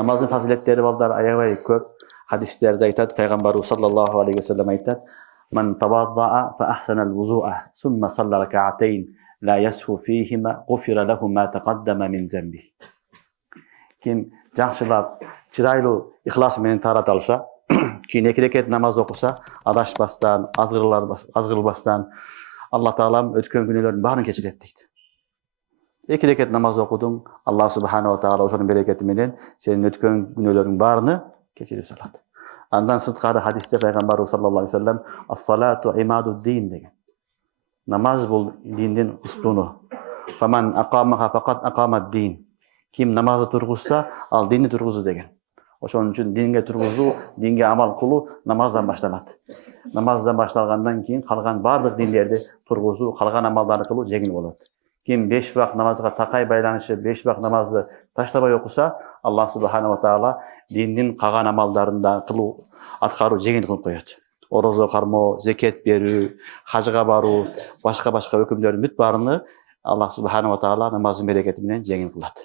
Namazın faziletleri balдар аябай көп. Hadislerде айтат, Peygamberimiz sallallahu aleyhi ve sellem айтат: "Men tawadda'a fa ahsana al-wudu'a, thumma salla rak'atayn la yashu fihima, ghufira lahu ma taqaddama min zambi." Kim жақсылап, чырайлуу ихлас менен таарат алса, кийин 2 рекет намаз окуса, адашпастан, азгырылбастан, Аллах Таалам өткөн күнөөлөрдүн баарын кечирет дейт. 2 рекет намаз окудуң, Аллах Субханаху ва Таала ошонун берекети менен сенин өткөн күнөөлөрүң баарыны кечирип салат. Андан сырткары хадисте Пайгамбарыбыз саллаллаху алейхи ва саллям "Ас-салату имадуд-дин" деген. Намаз бул диндин устуну. "Фаман акамаха факат акамад-дин." Ким намазды тургузса, ал динди тургузду деген. Ошон үчүн динге тургузуу, динге амал кылуу намаздан башталат. Намаздан башталгандан кийин калган бардык диндерди тургузуу, калган амалдарды кылуу жеңил болот. Ким 5 убак намазга такай байланышы 5 убак намазды таштабай окуса, Аллах Субханаху ва Таала диндин калган амалдарын да кылуу, аткаруу жеңил кылып коет. Орозо кармоо, зекет берүү, хажга баруу, башка өкүмдөрдүн бүт баарыны Аллах Субханаху ва Таала намаздын берекети менен жеңил кылат.